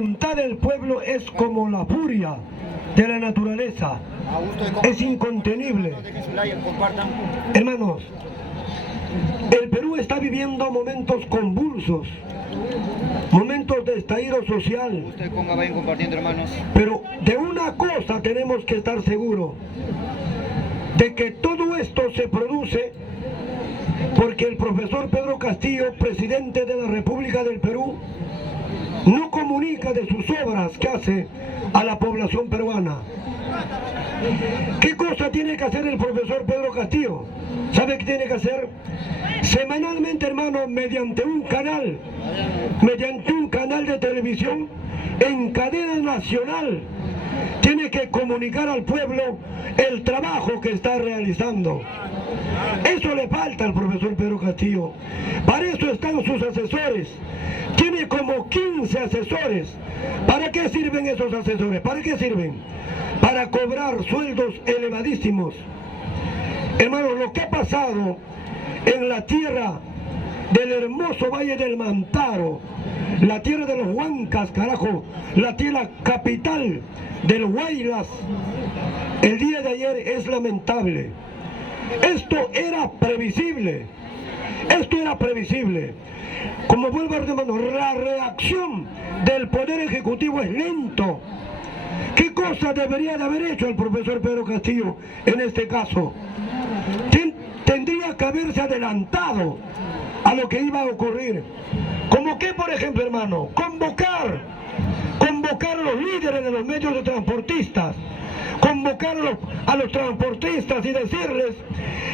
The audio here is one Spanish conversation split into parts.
voluntad del pueblo es como la furia de la naturaleza, es incontenible. Hermanos, el Perú está viviendo momentos convulsos, momentos de estallido social. Pero de una cosa tenemos que estar seguros, de que todo esto se produce porque el profesor Pedro Castillo, presidente de la República del Perú, no comunica de sus obras que hace a la población peruana. ¿Qué cosa tiene que hacer el profesor Pedro Castillo? ¿Sabe qué tiene que hacer? Semanalmente, hermano, mediante un canal de televisión en cadena nacional, tiene que comunicar al pueblo el trabajo que está realizando. Eso le falta al profesor Pedro Castillo. Para eso están sus asesores. Tiene como 15 asesores. ¿Para qué sirven esos asesores? ¿Para qué sirven? Para cobrar sueldos elevadísimos. Hermanos, lo que ha pasado en la tierra del hermoso Valle del Mantaro, la tierra de los Huancas, carajo, la tierra capital del Huaylas, el día de ayer es lamentable. Esto era previsible. Esto era previsible. Como vuelvo a decir, la reacción del Poder Ejecutivo es lento. ¿Qué cosa debería de haber hecho el profesor Pedro Castillo en este caso? Tendría que haberse adelantado a lo que iba a ocurrir. Como que, por ejemplo, hermano, convocar a los líderes de los medios de transportistas, convocar a los transportistas y decirles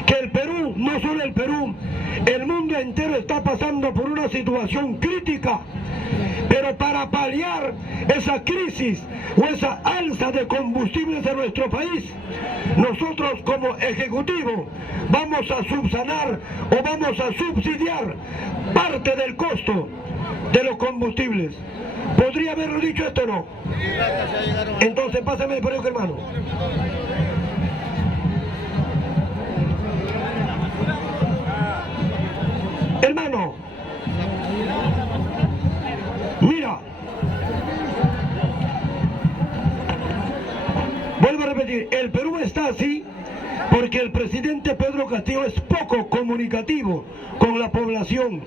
que el Perú, no solo el Perú, el mundo entero está pasando por una situación crítica, pero para paliar esa crisis o esa alza de combustibles en nuestro país, nosotros como Ejecutivo vamos a subsanar o vamos a subsidiar parte del costo de los combustibles. ¿Podría haberlo dicho esto o no? Entonces pásame el periódico, hermano. Hermano, mira, vuelvo a repetir, el Perú está así porque el presidente Pedro Castillo es poco comunicativo con la población.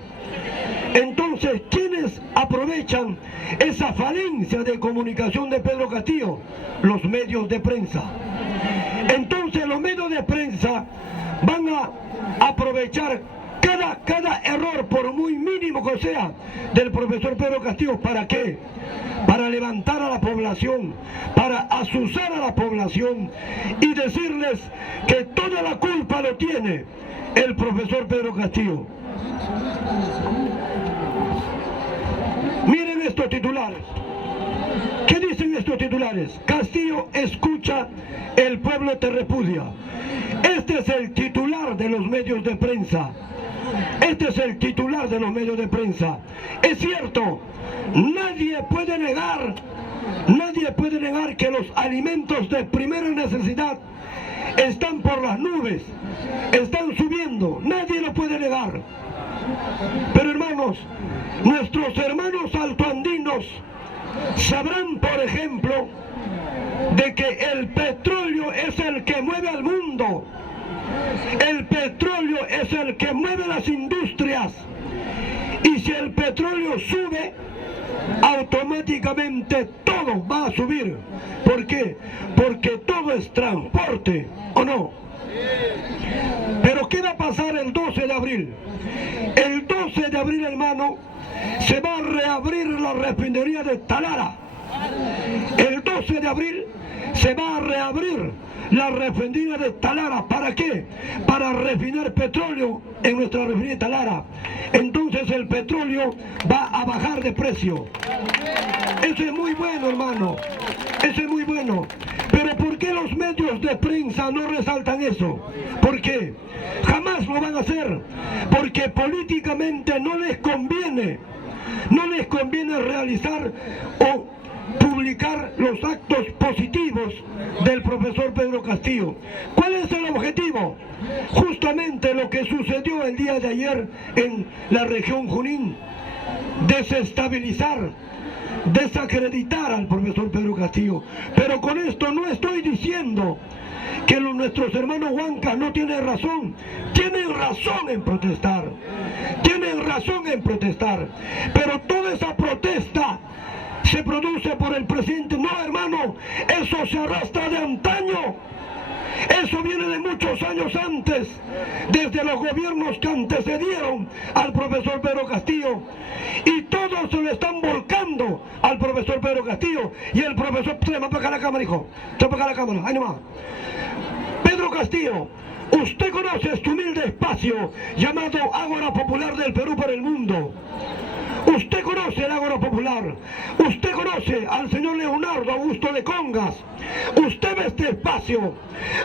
Entonces, ¿quiénes aprovechan esa falencia de comunicación de Pedro Castillo? Los medios de prensa. Entonces, los medios de prensa van a aprovechar cada error, por muy mínimo que sea, del profesor Pedro Castillo. ¿Para qué? Para levantar a la población, para azuzar a la población y decirles que toda la culpa lo tiene el profesor Pedro Castillo. Miren estos titulares. ¿Qué dicen estos titulares? Castillo escucha, el pueblo te repudia. Este es el titular de los medios de prensa. Este es el titular de los medios de prensa. Es cierto, nadie puede negar que los alimentos de primera necesidad están por las nubes, están subiendo, nadie lo puede negar. Pero hermanos, nuestros hermanos altoandinos sabrán, por ejemplo, de que el petróleo es el que mueve al mundo. El petróleo es el que mueve las industrias. Y si el petróleo sube, automáticamente todo va a subir. ¿Por qué? Porque todo es transporte, ¿o no? Pero ¿qué va a pasar el 12 de abril? El 12 de abril, hermano, se va a reabrir la refinería de Talara. El 12 de abril se va a reabrir la refinería de Talara. ¿Para qué? Para refinar petróleo en nuestra refinería de Talara. Entonces el petróleo va a bajar de precio. Eso es muy bueno, hermano. Eso es muy bueno. Pero ¿por qué los medios de prensa no resaltan eso? ¿Por qué? Jamás lo van a hacer. Porque políticamente no les conviene. No les conviene realizar o publicar los actos positivos del profesor Pedro Castillo. ¿Cuál es el objetivo? Justamente lo que sucedió el día de ayer en la región Junín. Desestabilizar, desacreditar al profesor Pedro Castillo. Pero con esto no estoy diciendo que nuestros hermanos huancas no tienen razón. Tienen razón en protestar. Tienen razón en protestar. Pero toda esa protesta se produce por el presidente. No, hermano, eso se arrastra de antaño. Eso viene de muchos años antes, desde los gobiernos que antecedieron al profesor Pedro Castillo. Y todos se lo están volcando al profesor Pedro Castillo. Y el profesor, trae para acá la cámara, hijo. Trae para acá la cámara, ahí nomás. Pedro Castillo, usted conoce este humilde espacio llamado Ágora Popular del Perú para el mundo. Usted conoce el Ágora Popular, usted conoce al señor Leonardo Augusto de Congas, usted ve este espacio.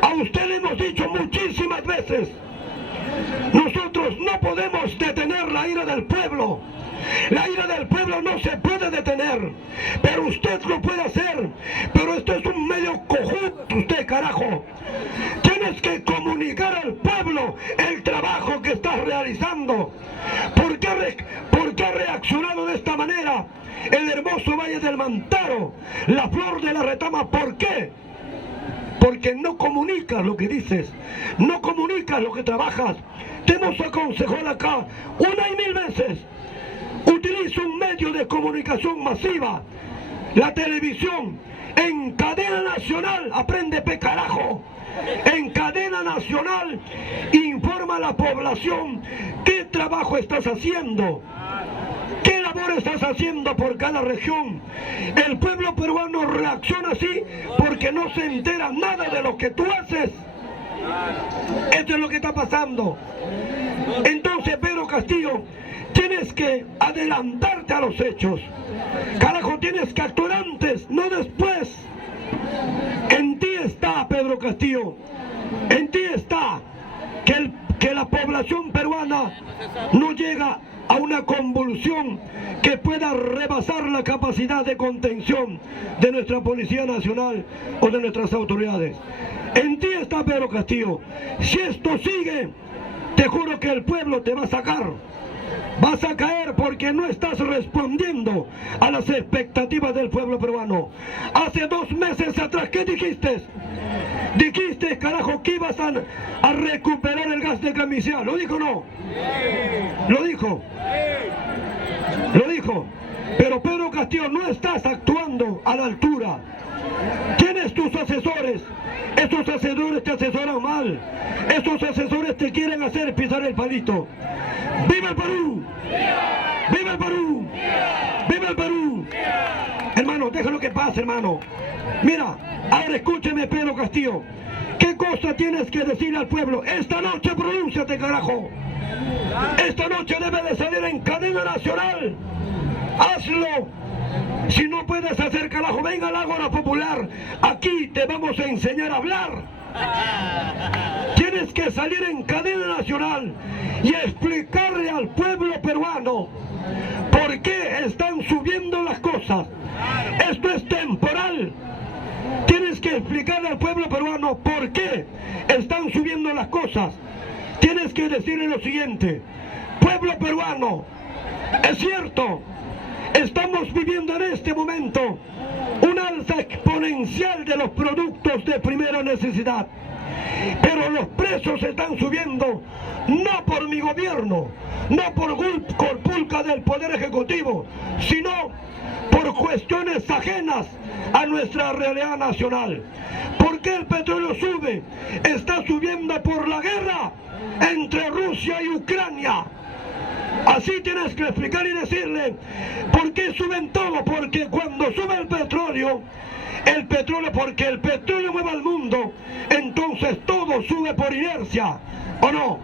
A usted le hemos dicho muchísimas veces, nosotros no podemos detener la ira del pueblo. La ira del pueblo no se puede detener, pero usted lo puede hacer. Pero esto es un medio cojudo, usted, carajo. Tienes que comunicar al pueblo el trabajo que estás realizando. ¿Por qué ha reaccionado de esta manera el hermoso Valle del Mantaro, la flor de la retama? ¿Por qué? Porque no comunicas lo que dices, no comunicas lo que trabajas. Te hemos aconsejado acá una y mil veces. Utiliza un medio de comunicación masiva, la televisión, en cadena nacional, aprende carajo. En cadena nacional informa a la población qué trabajo estás haciendo, qué labor estás haciendo por cada región. El pueblo peruano reacciona así porque no se entera nada de lo que tú haces. Esto es lo que está pasando. Entonces, Pedro Castillo, tienes que adelantarte a los hechos. Carajo, tienes que actuar antes, no después. En ti está, Pedro Castillo, en ti está que la población peruana no llega a una convulsión que pueda rebasar la capacidad de contención de nuestra Policía Nacional o de nuestras autoridades. En ti está, Pedro Castillo. Si esto sigue, te juro que el pueblo te va a sacar. Vas a caer porque no estás respondiendo a las expectativas del pueblo peruano. Hace 2 meses atrás, ¿qué dijiste? Dijiste, carajo, que ibas a recuperar el gas de camisea. ¿Lo dijo o no? Lo dijo. Lo dijo. Pero Pedro Castillo, no estás actuando a la altura. Tienes tus asesores. Estos asesores te asesoran mal. Estos asesores te quieren hacer pisar el palito. ¡Viva el Perú! ¡Viva el Perú! ¡Viva el Perú! Hermano, déjalo que pase, hermano. Mira, ahora escúcheme, Pedro Castillo. ¿Qué cosa tienes que decirle al pueblo? Esta noche pronúnciate, carajo. Esta noche debe de salir en cadena nacional. Hazlo. Si no puedes hacer, carajo, venga al Ágora Popular. Aquí te vamos a enseñar a hablar. Tienes que salir en cadena nacional y explicarle al pueblo peruano por qué están subiendo las cosas. Esto es temporal. Tienes que explicarle al pueblo peruano por qué están subiendo las cosas. Tienes que decirle lo siguiente: pueblo peruano, es cierto, estamos viviendo en este momento un alza exponencial de los productos de primera necesidad. Pero los precios están subiendo no por mi gobierno, no por culpa del Poder Ejecutivo, sino por cuestiones ajenas a nuestra realidad nacional. ¿Por qué el petróleo sube? Está subiendo por la guerra entre Rusia y Ucrania. Así tienes que explicar y decirle por qué suben todo. Porque cuando sube el petróleo, porque el petróleo mueve al mundo, entonces todo sube por inercia, ¿o no?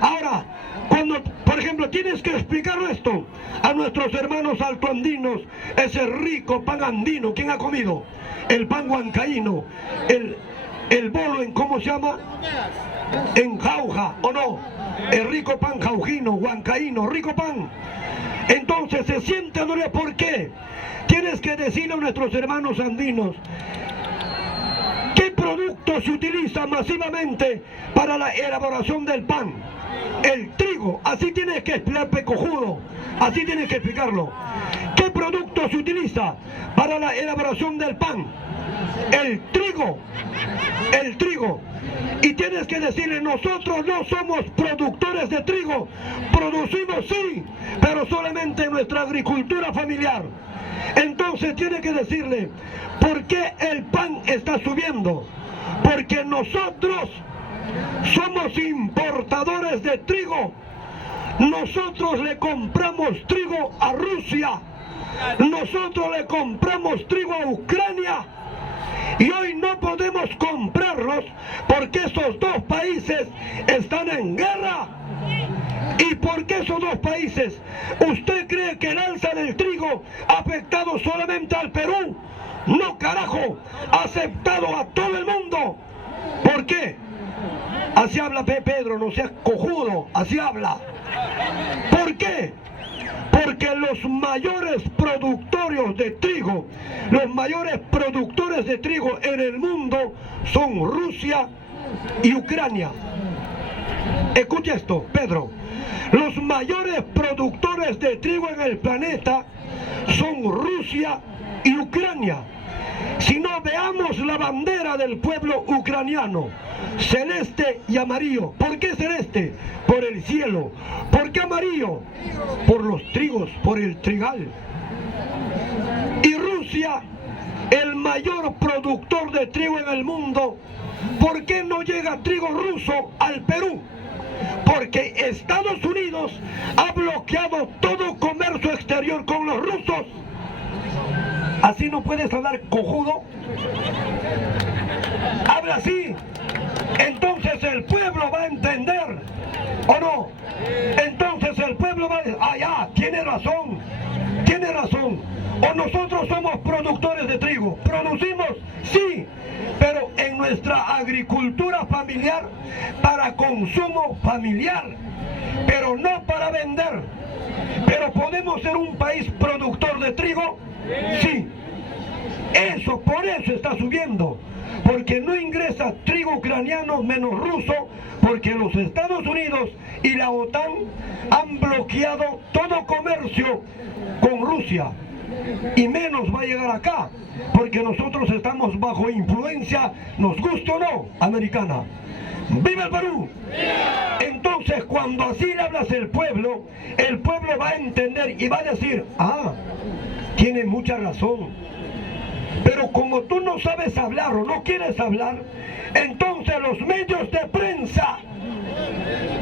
Ahora, cuando, por ejemplo, tienes que explicar esto a nuestros hermanos altoandinos, ese rico pan andino. ¿Quién ha comido? El pan huancaíno, el bolo en, ¿cómo se llama? En jauja, ¿o no? El rico pan jaujino, huancaíno, rico pan. Entonces se siente dolor. ¿Por qué? Tienes que decirle a nuestros hermanos andinos qué producto se utiliza masivamente para la elaboración del pan. El trigo. Así tienes que explicar, pecojudo. Así tienes que explicarlo. ¿Qué ¿Qué producto se utiliza para la elaboración del pan? El trigo. El trigo. Y tienes que decirle, nosotros no somos productores de trigo. Producimos sí, pero solamente en nuestra agricultura familiar. Entonces tiene que decirle, ¿por qué el pan está subiendo? Porque nosotros somos importadores de trigo. Nosotros le compramos trigo a Rusia. Nosotros le compramos trigo a Ucrania. Y hoy no podemos comprarlos porque esos dos países están en guerra. ¿Y por qué esos dos países? ¿Usted cree que el alza del trigo ha afectado solamente al Perú? No, carajo, ha afectado a todo el mundo. ¿Por qué? Así habla Pedro, no seas cojudo, así habla. ¿Por qué? Porque los mayores productores de trigo, los mayores productores de trigo en el mundo son Rusia y Ucrania. Escucha esto, Pedro. Los mayores productores de trigo en el planeta son Rusia y Ucrania. Si no, veamos la bandera del pueblo ucraniano, celeste y amarillo. ¿Por qué celeste? Por el cielo. ¿Por qué amarillo? Por los trigos, por el trigal. Y Rusia, el mayor productor de trigo en el mundo, ¿por qué no llega trigo ruso al Perú? Porque Estados Unidos ha bloqueado todo comercio exterior con los rusos. Así no puedes hablar, cojudo. Habla así. Entonces el pueblo va a entender, ¿o no? Entonces el pueblo va a decir, ah, ya, tiene razón. Tiene razón. O nosotros somos productores de trigo. ¿Producimos? Sí. Pero en nuestra agricultura familiar, para consumo familiar, pero no para vender. Pero ¿podemos ser un país productor de trigo? Sí. Eso, por eso está subiendo. Porque no ingresa trigo ucraniano menos ruso, porque los Estados Unidos y la OTAN han bloqueado todo comercio con Rusia. Y menos va a llegar acá, porque nosotros estamos bajo influencia, nos guste o no, americana. ¡Viva el Perú! Entonces, cuando así le hablas al pueblo, el pueblo va a entender y va a decir, ah, tiene mucha razón. Pero como tú no sabes hablar o no quieres hablar, entonces los medios de prensa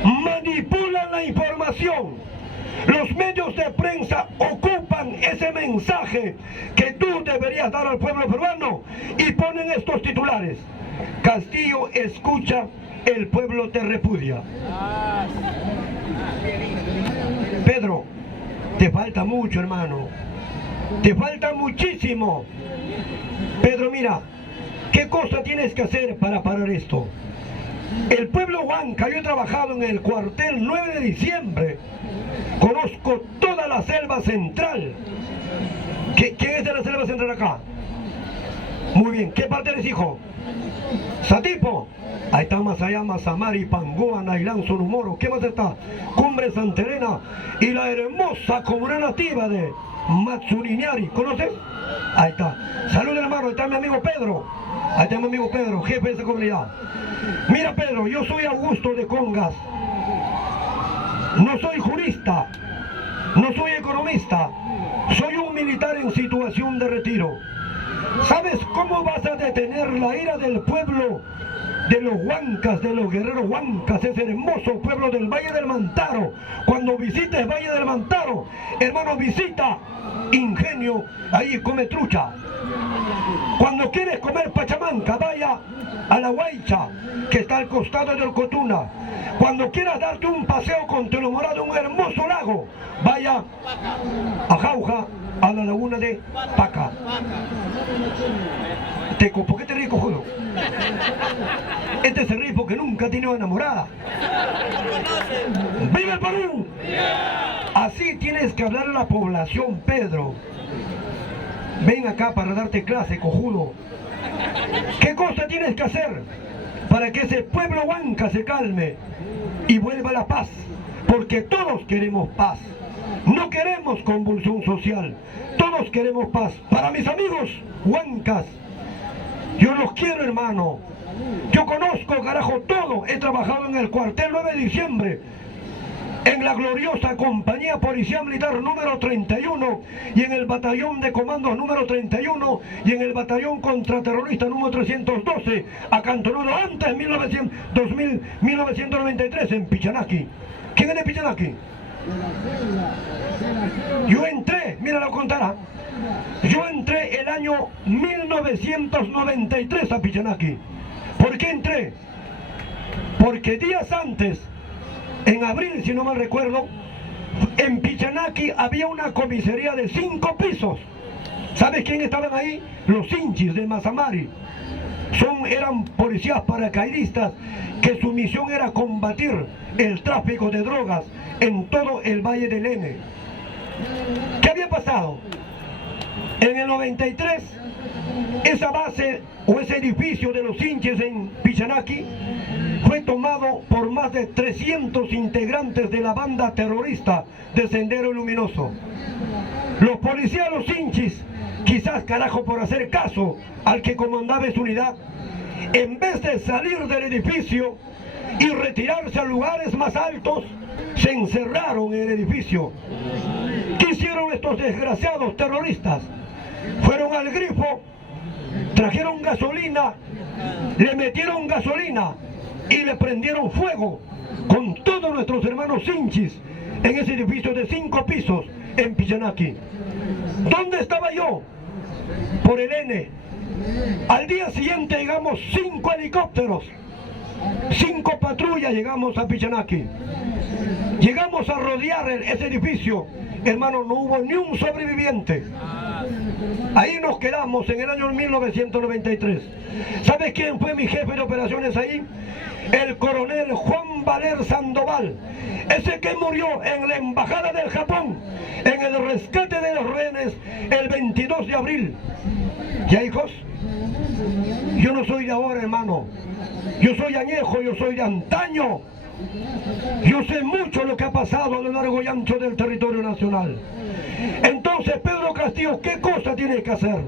manipulan la información. Los medios de prensa ocupan ese mensaje que tú deberías dar al pueblo peruano y ponen estos titulares. Castillo escucha, el pueblo te repudia. Pedro, te falta mucho, hermano. Te falta muchísimo. Pedro, mira, ¿qué cosa tienes que hacer para parar esto? El pueblo Huanca, yo he trabajado en el cuartel 9 de diciembre. Conozco toda la selva central. ¿Quién es de la selva central acá? Muy bien, ¿qué parte eres, hijo? Satipo. Ahí está Masayama, Samari, Pangoa, Nailán, Sonumoro. ¿Qué más está? Cumbre Santa Elena y la hermosa comunidad nativa de Matsuriniari. ¿Conoces? Ahí está. Salud, hermano. Ahí está mi amigo Pedro. Ahí está mi amigo Pedro, jefe de esa comunidad. Mira, Pedro, yo soy Augusto de Congas. No soy jurista, no soy economista, soy un militar en situación de retiro. ¿Sabes cómo vas a detener la ira del pueblo de los huancas, de los guerreros huancas, ese hermoso pueblo del Valle del Mantaro? Cuando visites Valle del Mantaro, hermano, visita Ingenio, ahí come trucha. Cuando quieres comer pachamanca, vaya a la Huaycha, que está al costado de Orcotuna. Cuando quieras darte un paseo con tu enamorado, un hermoso lago, vaya a Jauja, a la laguna de Paca. ¿Por qué te ríes, cojudo? Este se ríe porque nunca ha tenido enamorada. ¡Viva el Perú! Así tienes que hablar a la población, Pedro. Ven acá para darte clase, cojudo. ¿Qué cosa tienes que hacer para que ese pueblo huanca se calme y vuelva la paz? Porque todos queremos paz. No queremos convulsión social, todos queremos paz. Para mis amigos huancas, yo los quiero, hermano. Yo conozco, carajo, todo. He trabajado en el cuartel 9 de diciembre, en la gloriosa compañía policial militar número 31 y en el batallón de comandos número 31 y en el batallón contraterrorista número 312, acantonado antes 1993 en Pichanaki. ¿Quién es de Pichanaki? Yo entré, mira, lo contará. Yo entré el año 1993 a Pichanaki. ¿Por qué entré? Porque días antes, en abril, si no mal recuerdo, en Pichanaki había una comisaría de 5 pisos. ¿Sabes quién estaban ahí? Los hinchis de Mazamari. Eran policías paracaidistas que su misión era combatir el tráfico de drogas en todo el Valle del N. ¿Qué había pasado? En el 93, esa base o ese edificio de los hinchas en Pichanaki fue tomado por más de 300 integrantes de la banda terrorista de Sendero Luminoso. Los policías, los hinchis, quizás, carajo, por hacer caso al que comandaba esa unidad, en vez de salir del edificio y retirarse a lugares más altos, se encerraron en el edificio. ¿Qué hicieron estos desgraciados terroristas? Fueron al grifo, trajeron gasolina, le metieron gasolina y le prendieron fuego con todos nuestros hermanos hinchis en ese edificio de 5 pisos en Pichanaki. ¿Dónde estaba yo? Por el N. Al día siguiente llegamos 5 helicópteros, 5 patrullas, llegamos a Pichanaki. Llegamos a rodear ese edificio. Hermano, no hubo ni un sobreviviente. Ahí nos quedamos en el año 1993. ¿Sabes quién fue mi jefe de operaciones ahí? El coronel Juan Valer Sandoval, ese que murió en la embajada del Japón, en el rescate de los rehenes el 22 de abril. ¿Ya, hijos? Yo no soy de ahora, hermano. Yo soy añejo, yo soy de antaño. Yo sé mucho lo que ha pasado a lo largo y ancho del territorio nacional. Entonces, Pedro Castillo, ¿qué cosa tienes que hacer?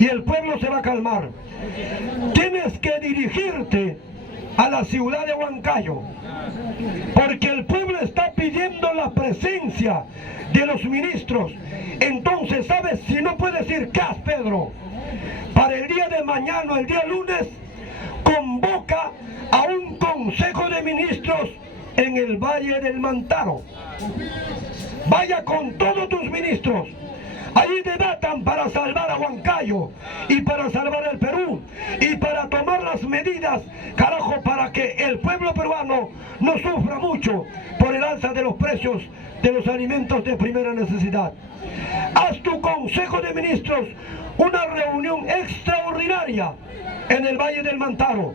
Y el pueblo se va a calmar. Tienes que dirigirte a la ciudad de Huancayo, porque el pueblo está pidiendo la presencia de los ministros. Entonces, ¿sabes? Si no puedes ir, ¿qué haces, Pedro? Para el día de mañana, el día lunes, convoca a un consejo de ministros en el Valle del Mantaro. Vaya con todos tus ministros. Allí debatan para salvar a Huancayo y para salvar el Perú y para tomar las medidas, carajo, para que el pueblo peruano no sufra mucho por el alza de los precios de los alimentos de primera necesidad. Haz tu consejo de ministros una reunión extraordinaria en el Valle del Mantaro.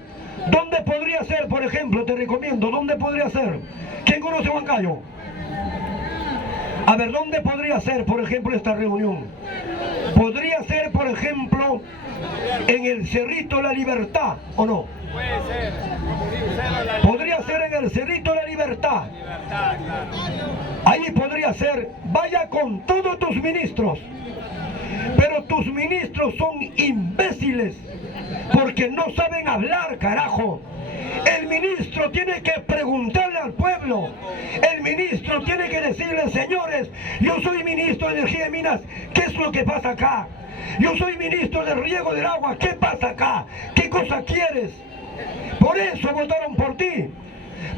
¿Dónde podría ser, por ejemplo? Te recomiendo, ¿dónde podría ser? ¿Quién conoce Huancayo? A ver, ¿dónde podría ser, por ejemplo, esta reunión? Podría ser, por ejemplo, en el Cerrito La Libertad, ¿o no? Puede ser. Podría ser en el Cerrito La Libertad. Ahí podría ser. Vaya con todos tus ministros. Pero tus ministros son imbéciles, porque no saben hablar, carajo. El ministro tiene que preguntarle al pueblo. El ministro tiene que decirle: señores, yo soy ministro de Energía y Minas, ¿qué es lo que pasa acá? Yo soy ministro de Riego del Agua, ¿qué pasa acá? ¿Qué cosa quieres? Por eso votaron por ti.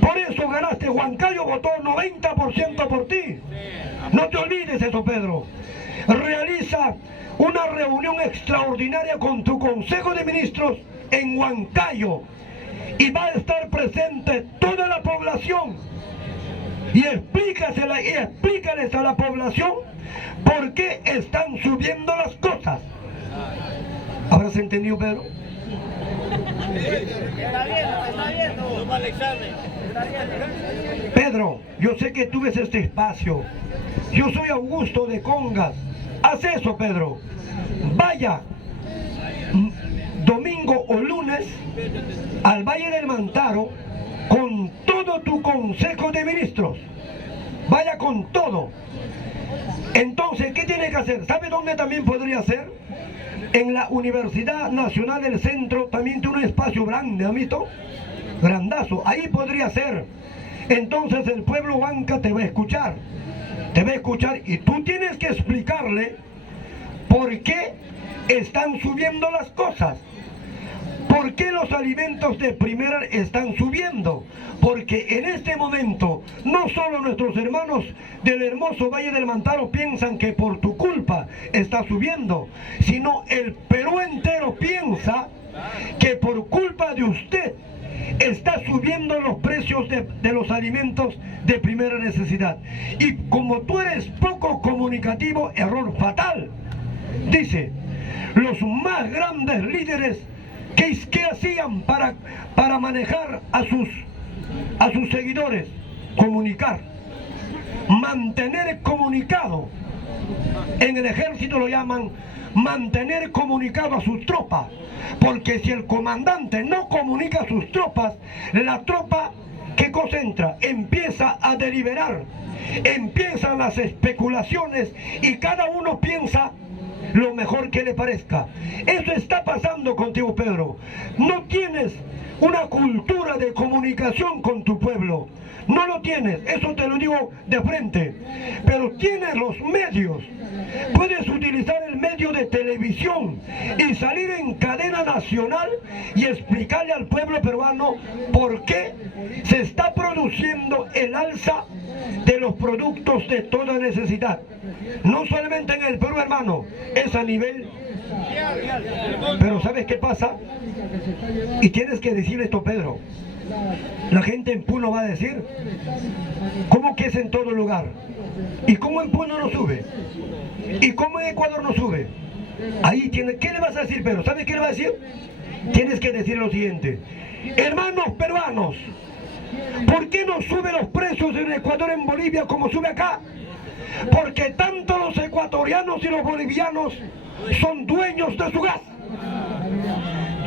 Por eso ganaste. Huancayo votó 90% por ti. No te olvides eso, Pedro. Realiza una reunión extraordinaria con tu Consejo de Ministros en Huancayo y va a estar presente toda la población y explícales a la población por qué están subiendo las cosas. ¿Habrás entendido, Pedro? Está bien, no va al examen. Pedro, yo sé que tú ves este espacio. Yo soy Augusto de Congas. Haz eso, Pedro. Vaya domingo o lunes al Valle del Mantaro con todo tu Consejo de Ministros. Vaya con todo. Entonces, ¿qué tiene que hacer? ¿Sabe dónde también podría ser? En la Universidad Nacional del Centro también tiene un espacio grande, ¿han visto? Grandazo, ahí podría ser. Entonces el pueblo banca te va a escuchar. Te va a escuchar y tú tienes que explicarle por qué están subiendo las cosas. ¿Por qué los alimentos de primera están subiendo? Porque en este momento no solo nuestros hermanos del hermoso Valle del Mantaro piensan que por tu culpa está subiendo, sino el Perú entero piensa que por culpa de usted está subiendo los precios de los alimentos de primera necesidad. Y como tú eres poco comunicativo, error fatal. Dice, los más grandes líderes ¿qué hacían para manejar a sus seguidores? Comunicar, mantener comunicado. En el ejército lo llaman mantener comunicado a sus tropas, porque si el comandante no comunica a sus tropas, la tropa, ¿qué cosa entra? Empieza a deliberar, empiezan las especulaciones y cada uno piensa lo mejor que le parezca. Eso está pasando contigo, Pedro. No tienes una cultura de comunicación con tu pueblo. No lo tienes, eso te lo digo de frente. Pero tienes los medios. Puedes utilizar el medio de televisión y salir en cadena nacional y explicarle al pueblo peruano por qué se está produciendo el alza de los productos de toda necesidad. No solamente en el Perú, hermano, es a nivel. Pero ¿sabes qué pasa? Y tienes que decir esto, Pedro. La gente en Puno va a decir, ¿cómo que es en todo lugar? ¿Y cómo en Puno no sube? ¿Y cómo en Ecuador no sube? Ahí tiene, ¿qué le vas a decir, Pedro? ¿Sabes qué le vas a decir? Tienes que decir lo siguiente: hermanos peruanos, ¿por qué no suben los precios en Ecuador, en Bolivia, como sube acá? Porque tanto los ecuatorianos y los bolivianos son dueños de su gas,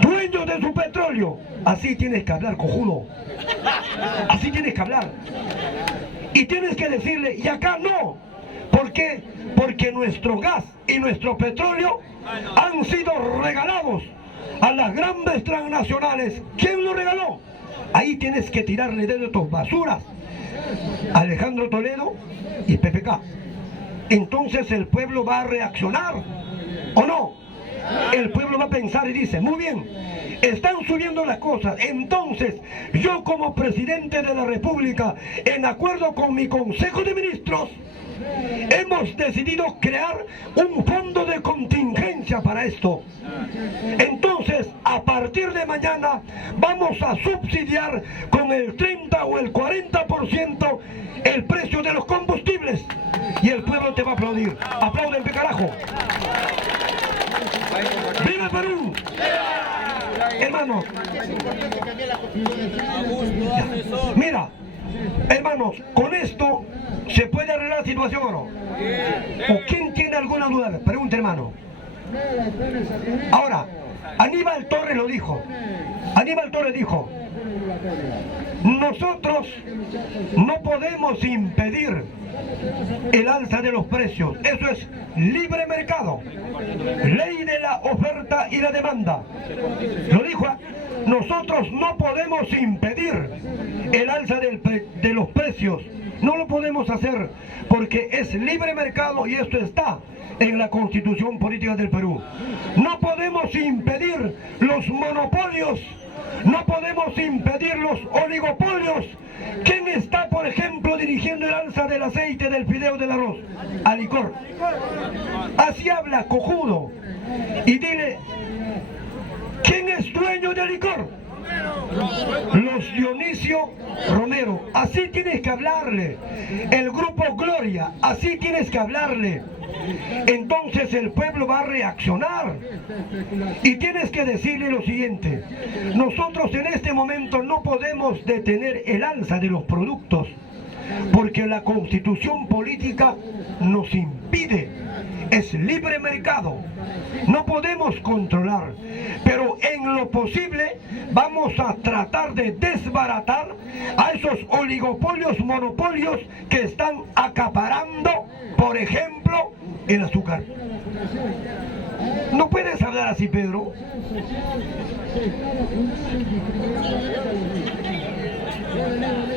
dueños de su petróleo. Así tienes que hablar, cojudo. Así tienes que hablar. Y tienes que decirle, y acá no. ¿Por qué? Porque nuestro gas y nuestro petróleo han sido regalados a las grandes transnacionales. ¿Quién lo regaló? Ahí tienes que tirarle de tus basuras Alejandro Toledo y PPK. Entonces el pueblo va a reaccionar, ¿o no? El pueblo va a pensar y dice, muy bien, están subiendo las cosas, entonces yo como presidente de la República, en acuerdo con mi Consejo de Ministros, hemos decidido crear un fondo de contingencia para esto. Entonces, a partir de mañana vamos a subsidiar con el 30 o el 40% el precio de los combustibles. Y el pueblo te va a aplaudir. Aplauden, carajo. ¡Viva Perú! Hermanos, mira, hermanos, con esto ¿se puede arreglar la situación o no? ¿O quién tiene alguna duda? Pregunta, hermano. Ahora, Aníbal Torres lo dijo. Aníbal Torres dijo, nosotros no podemos impedir el alza de los precios. Eso es libre mercado, ley de la oferta y la demanda. Lo dijo. Nosotros no podemos impedir el alza de los precios. No lo podemos hacer porque es libre mercado y esto está en la Constitución Política del Perú. No podemos impedir los monopolios, no podemos impedir los oligopolios. ¿Quién está, por ejemplo, dirigiendo el alza del aceite, del fideo, del arroz? Alicor. Así habla, cojudo. Y dile, ¿quién es dueño de Alicor? Los Dionisio Romero. Así tienes que hablarle. El grupo Gloria, así tienes que hablarle. Entonces el pueblo va a reaccionar y tienes que decirle lo siguiente: nosotros en este momento no podemos detener el alza de los productos porque la Constitución política nos impide es libre mercado. No podemos controlar, pero en lo posible vamos a tratar de desbaratar a esos oligopolios, monopolios que están acaparando, por ejemplo, el azúcar. No puedes hablar así, Pedro.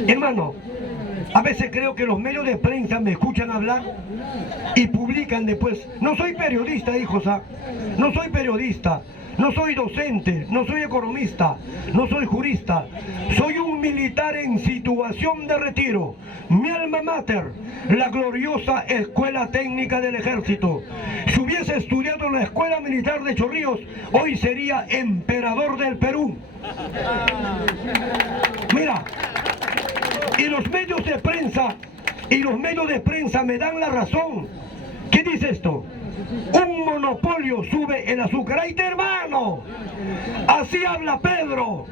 Hermano, a veces creo que los medios de prensa me escuchan hablar y publican después. No soy periodista, hijos, ¿ah? No soy periodista, no soy docente, no soy economista, no soy jurista. Soy un militar en situación de retiro. Mi alma mater, la gloriosa Escuela Técnica del Ejército. Si hubiese estudiado en la Escuela Militar de Chorrillos, hoy sería emperador del Perú. Mira, y los medios de prensa me dan la razón. ¿Qué dice esto? Un monopolio sube el azúcar. ¡Ay, hermano! Así habla Pedro.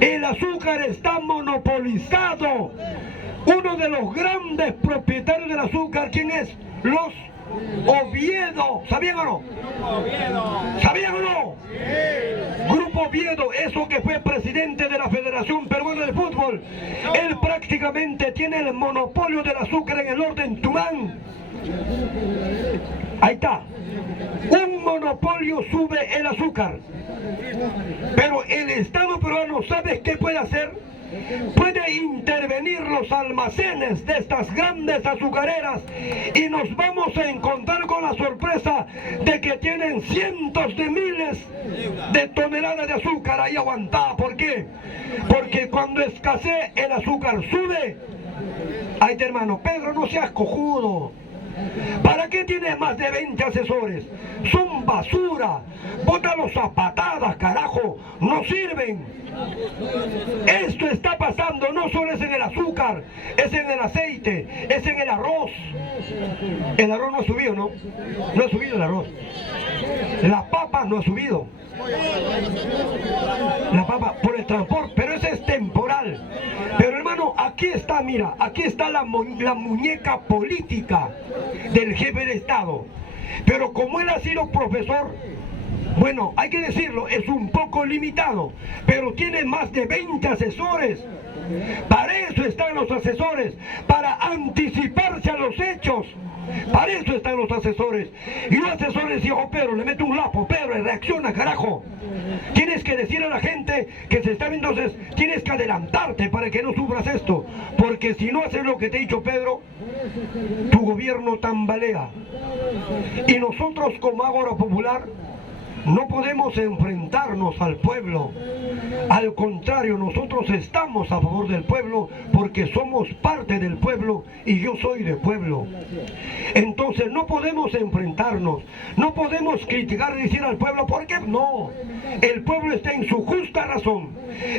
El azúcar está monopolizado. Uno de los grandes propietarios del azúcar, ¿quién es? Los Oviedo. ¿Sabían o no? ¿Sabían o no? Grupo Oviedo, eso que fue presidente de la Federación Peruana de Fútbol. Él prácticamente tiene el monopolio del azúcar en el orden Tumán. Ahí está. Un monopolio sube el azúcar. Pero el Estado peruano, ¿sabes qué puede hacer? Puede intervenir los almacenes de estas grandes azucareras y nos vamos a encontrar con la sorpresa de que tienen cientos de miles de toneladas de azúcar ahí aguantada. ¿Por qué? Porque cuando escasee el azúcar sube. Ahí está, hermano. Pedro, no seas cojudo. ¿Para qué tienes más de 20 asesores? Son basura. Bótalos a patadas, carajo. No sirven. Esto está pasando, no solo es en el azúcar, es en el aceite, es en el arroz. El arroz no ha subido, ¿no? No ha subido el arroz. La papa no ha subido. La papa por el transporte, pero ese es temporal. Pero hermano, aquí está, mira, aquí está la muñeca política del jefe de Estado. Pero como él ha sido profesor, bueno, hay que decirlo, es un poco limitado, pero tiene más de 20 asesores. Para eso están los asesores, para anticiparse a los hechos. Para eso están los asesores. Y los asesores dicen, oh Pedro, le mete un lapo, Pedro, reacciona, carajo. Tienes que decir a la gente que se está viendo, entonces tienes que adelantarte para que no sufras esto. Porque si no haces lo que te he dicho, Pedro, tu gobierno tambalea. Y nosotros como Ágora Popular no podemos enfrentarnos al pueblo. Al contrario, nosotros estamos a favor del pueblo porque somos parte del pueblo y yo soy del pueblo. Entonces no podemos enfrentarnos, no podemos criticar y decir al pueblo, ¿por qué? No, el pueblo está en su justa razón,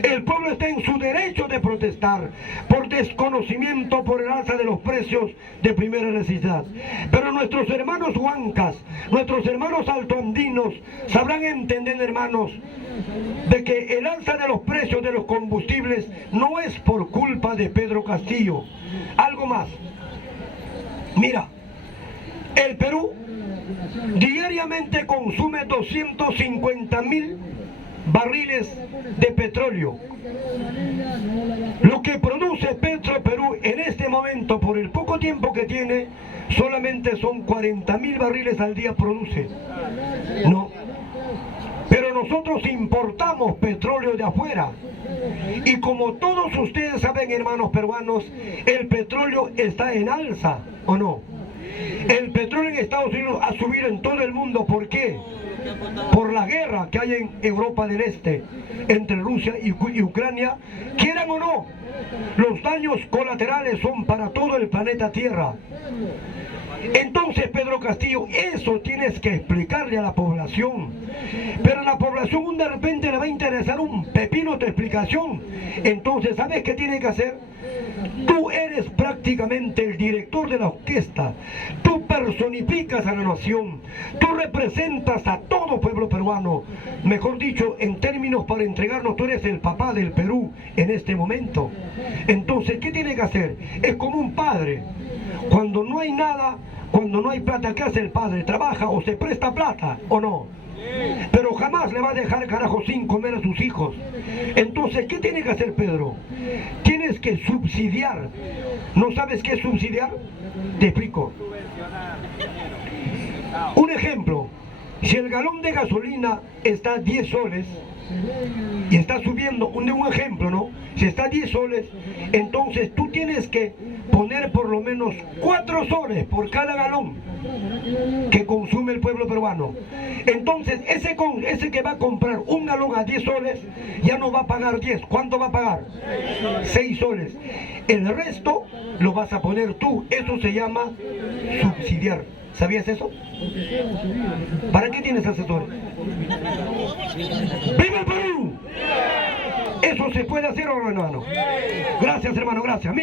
el pueblo está en su derecho de protestar por desconocimiento, por el alza de los precios de primera necesidad. Pero nuestros hermanos huancas, nuestros hermanos altoandinos sabrán entender, hermanos, de que el alza de los precios de los combustibles no es por culpa de Pedro Castillo. Algo más. Mira, el Perú diariamente consume 250.000 barriles de petróleo. Lo que produce Petroperú en este momento, por el poco tiempo que tiene, solamente son 40.000 barriles al día produce. No. Pero nosotros importamos petróleo de afuera. Y como todos ustedes saben, hermanos peruanos, el petróleo está en alza, ¿o no? El petróleo en Estados Unidos ha subido en todo el mundo. ¿Por qué? Por la guerra que hay en Europa del Este entre Rusia y Ucrania. Quieran o no, los daños colaterales son para todo el planeta Tierra. Entonces, Pedro Castillo, eso tienes que explicarle a la población. Pero a la población de repente le va a interesar un pepino tu explicación. Entonces, ¿sabes qué tiene que hacer? Tú eres prácticamente el director de la orquesta. Tú personificas a la nación. Tú representas a todo pueblo peruano. Mejor dicho, en términos para entregarnos, tú eres el papá del Perú en este momento. Entonces, ¿qué tiene que hacer? Es como un padre. Cuando no hay nada, Cuando no hay plata, ¿qué hace el padre? ¿Trabaja o se presta plata o no? Pero jamás le va a dejar, carajo, sin comer a sus hijos. Entonces, ¿qué tiene que hacer Pedro? Tienes que subsidiar. ¿No sabes qué es subsidiar? Te explico. Un ejemplo. Si el galón de gasolina está a 10 soles y está subiendo, un ejemplo, ¿no? Si está a 10 soles, entonces tú tienes que poner por lo menos 4 soles por cada galón que consume el pueblo peruano. Entonces ese que va a comprar un galón a 10 soles ya no va a pagar 10. ¿Cuánto va a pagar? 6 soles. El resto lo vas a poner tú. Eso se llama subsidiar. ¿Sabías eso? ¿Para qué tienes asesores? ¡Viva el Perú! ¿Eso se puede hacer o no, hermano? Gracias, hermano, gracias.